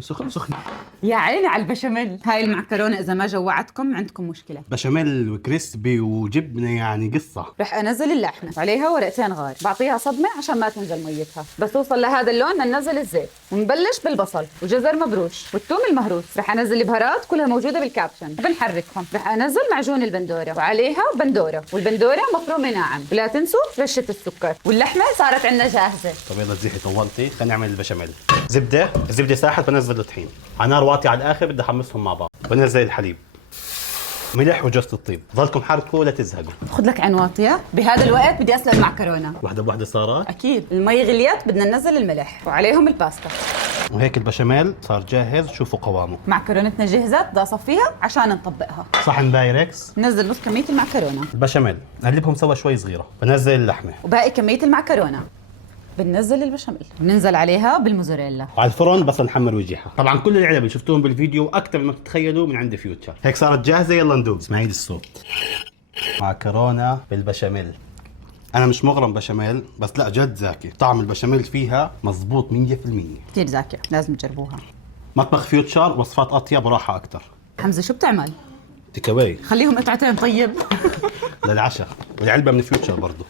سخن سخن. يا عيني على البشاميل. هاي المعكرونه اذا ما جوعتكم عندكم مشكله. بشاميل وكريسبي وجبنه يعني قصه. رح انزل اللحمه عليها ورقتين غار، بعطيها صدمه عشان ما تنزل ميتها. بس توصل لهذا اللون ننزل الزيت ونبلش بالبصل وجزر مبروش والثوم المهروس. رح انزل البهارات كلها موجوده بالكابشن وبنحركهم. رح انزل معجون البندوره وعليها بندوره، والبندوره مفرومه ناعم. ولا تنسوا رشه السكر. واللحمه صارت عندنا جاهزه. طب يلا تزيحي طولتي، خلينا نعمل البشاميل. الزبده ساحت، بنزل الطحين على نار واطيه على الاخر، بدي احمصهم مع بعض. بنزل الحليب، ملح وجوز الطيب. ضلكم حركوا لا تزهقوا. خذ لك عين واطيه. بهذا الوقت بدي اسلق المعكرونه. وحده بوحده صارت. اكيد المي غليت، بدنا ننزل الملح وعليهم الباستا. وهيك البشاميل صار جاهز. شوفوا قوامه. معكرونتنا جهزت، بدي اصفيها عشان نطبقها. صحن بايركس. ننزل نص كميه المعكرونه. البشاميل نقلبهم سوا شوي صغيره. بنزل اللحمه وباقي كميه المعكرونه. بننزل البشاميل، بننزل عليها بالموزاريلا. وعلى الفرن بس نحمر وجهها. طبعا كل العلب اللي شفتوهم بالفيديو اكثر ما تتخيلوا من عند فيوتشر. هيك صارت جاهزه، يلا ندوق. اسمعي الصوت. معكرونه بالبشاميل. انا مش مغرم بشاميل، بس لا جد زاكي. طعم البشاميل فيها مزبوط 100%. كثير زاكيه، لازم تجربوها. مطبخ فيوتشر وصفات اطيب وراحه اكثر. حمزه شو بتعمل؟ تيك اواي خليهم قطعتين طيب. للعشاء. والعلبه من فيوتشر برضه.